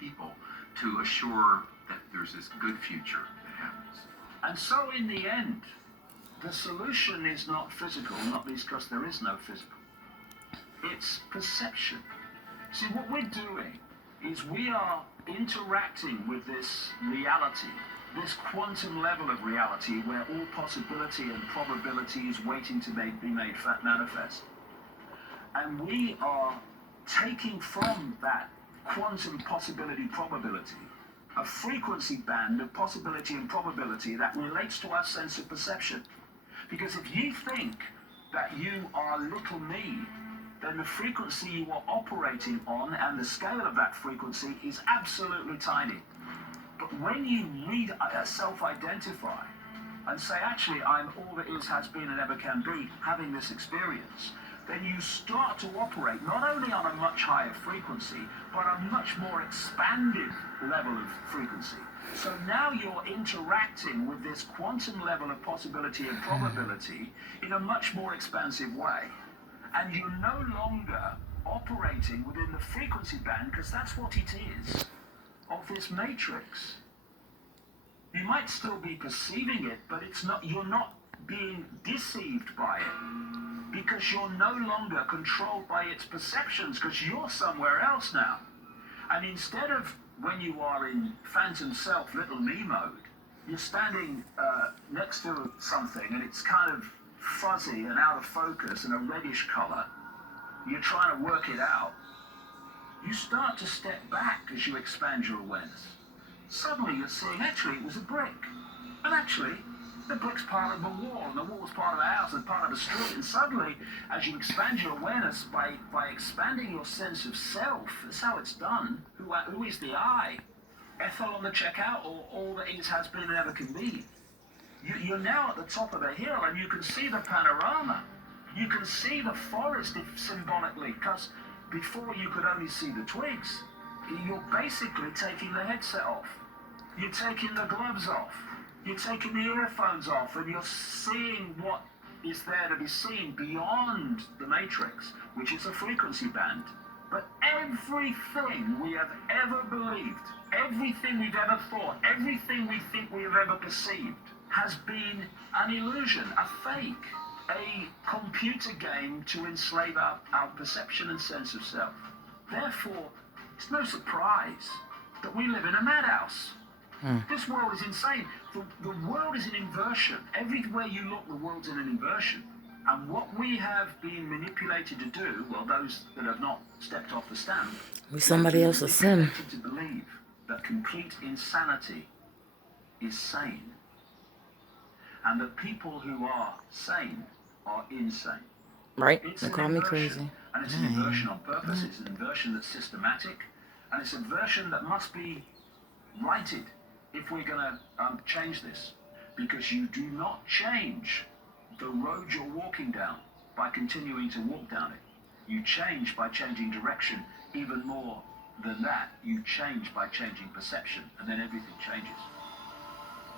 people to assure that there's this good future that happens. And so in the end, the solution is not physical, not least because there is no physical. It's perception. See, what we're doing is we are interacting with this reality, this quantum level of reality where all possibility and probability is waiting to be made manifest. And we are taking from that quantum possibility probability a frequency band of possibility and probability that relates to our sense of perception. Because if you think that you are little me, then the frequency you are operating on and the scale of that frequency is absolutely tiny. But when you self-identify and say, actually, I'm all that is, has been, and ever can be, having this experience, then you start to operate not only on a much higher frequency, but a much more expanded level of frequency. So now you're interacting with this quantum level of possibility and probability in a much more expansive way. And you're no longer operating within the frequency band, because that's what it is, of this matrix. You might still be perceiving it, but it's not. You're not being deceived by it, because you're no longer controlled by its perceptions, because you're somewhere else now. And instead of when you are in phantom self, little me mode, you're standing next to something and it's kind of fuzzy and out of focus and a reddish color. You're trying to work it out. You start to step back as you expand your awareness. Suddenly you're seeing, actually, it was a brick. And actually, the brick's part of the wall, and the wall's part of the house, and part of the street. And suddenly, as you expand your awareness by expanding your sense of self, that's how it's done. Who is the I? Ethel on the checkout, or all that is, has been, and ever can be. You're now at the top of a hill, and you can see the panorama. You can see the forest symbolically, because before you could only see the twigs. You're basically taking the headset off. You're taking the gloves off. You're taking the earphones off, and you're seeing what is there to be seen beyond the matrix, which is a frequency band. But everything we have ever believed, everything we've ever thought, everything we think we have ever perceived has been an illusion, a fake, a computer game to enslave our perception and sense of self. Therefore, it's no surprise that we live in a madhouse. This world is insane. The world is an inversion. Everywhere you look, the world's in an inversion. And what we have been manipulated to do, well, those that have not stepped off the stamp, with somebody else's sim, to believe that complete insanity is sane, and that people who are sane are insane. right? It's They an call me inversion, crazy. and it's an inversion on purpose. It's an inversion that's systematic, and it's an inversion that must be righted if we're going to change this, because you do not change the road you're walking down by continuing to walk down it. You change by changing direction. Even more than that, you change by changing perception, and then everything changes.